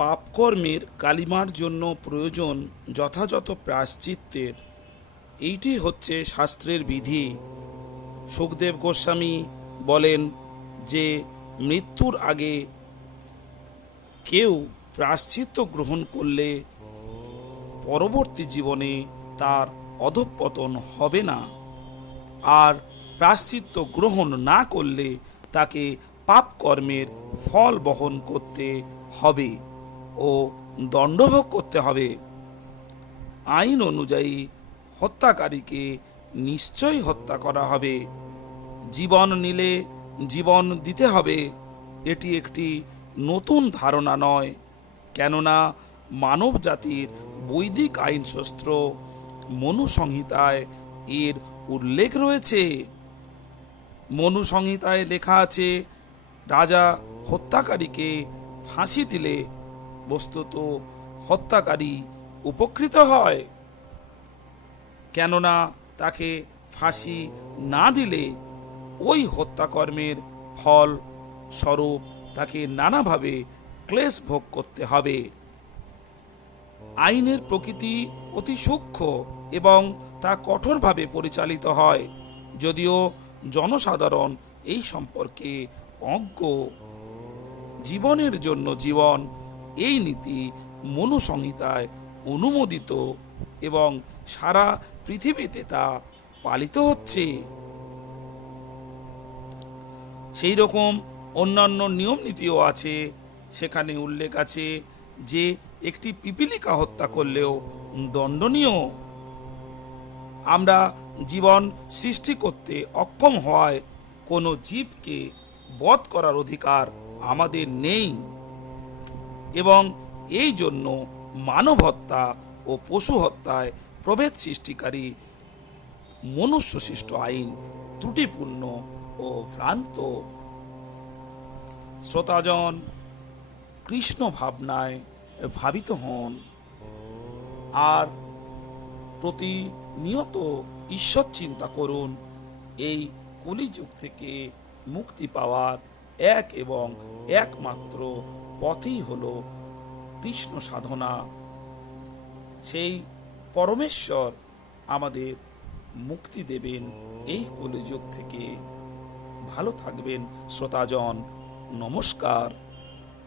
পাপকর্মের কালিমার জন্য প্রয়োজন যথাযথ প্রায়শ্চিত্তের। এইটি হচ্ছে শাস্ত্রের বিধি। সুখদেব গোস্বামী বলেন যে, মৃত্যুর আগে কেউ প্রায়শ্চিত্ত গ্রহণ করলে পরবর্তী জীবনে তার অধঃপতন হবে না। আর প্রাশ্চিত্য গ্রহণ না করলে তাকে পাপ কর্মের ফল বহন করতে হবে। ও দণ্ডভোগ করতে হবে। আইন অনুযায়ী হত্যাকারীকে নিশ্চয়ই হত্যা করা হবে। জীবন নিলে জীবন দিতে হবে, এটি একটি নতুন ধারণা নয়। কেননা মানব জাতির বৈদিক আইনশস্ত্র মনুসংহিতায় এর উল্লেখ রয়েছে। মনুসংহিতায় লেখা আছে, রাজা হত্যাকারীকে ফাঁসি দিলে বস্তুত হত্যাকারী উপকৃত হয়। কেননা তাকে ফাঁসি না দিলে ওই হত্যাকর্মের ফল স্বরূপ তাকে নানাভাবে ক্লেশ ভোগ করতে হবে। আইনের প্রকৃতি অতি সূক্ষ্ম এবং তা কঠোরভাবে পরিচালিত হয়, যদিও জনসাধারণ এই সম্পর্কে অজ্ঞ। জীবনের জন্য জীবন এই নীতি মনুসংহিতায় অনুমোদিত এবং সারা পৃথিবীতে তা পালিত হচ্ছে। সেই রকম অন্যান্য নিয়ম নীতিও আছে। সেখানে উল্লেখ আছে যে, একটি পিপিলিকা হত্যা করলেও দণ্ডনীয়। আমরা জীবন সৃষ্টি করতে অক্ষম হওয়ায় কোনো জীবকে বধ করার অধিকার আমাদের নেই। এবং এই জন্য মানব হত্যা ও পশু হত্যায় প্রভেদ সৃষ্টিকারী মনুষ্য সৃষ্ট আইন ত্রুটিপূর্ণ ও ভ্রান্ত। শ্রোতাজন, কৃষ্ণ ভাবনায় ভাবিত হন। আর প্রতিনিয়ত ঈশ্বর চিন্তা করুন, এই কলিযুগ থেকে মুক্তি পাওয়ার এক এবং একমাত্র পথই হল কৃষ্ণ সাধনা। সেই পরমেশ্বর আমাদের মুক্তি দেবেন এই কলিযুগ থেকে। ভালো থাকবেন শ্রোতাজন, নমস্কার।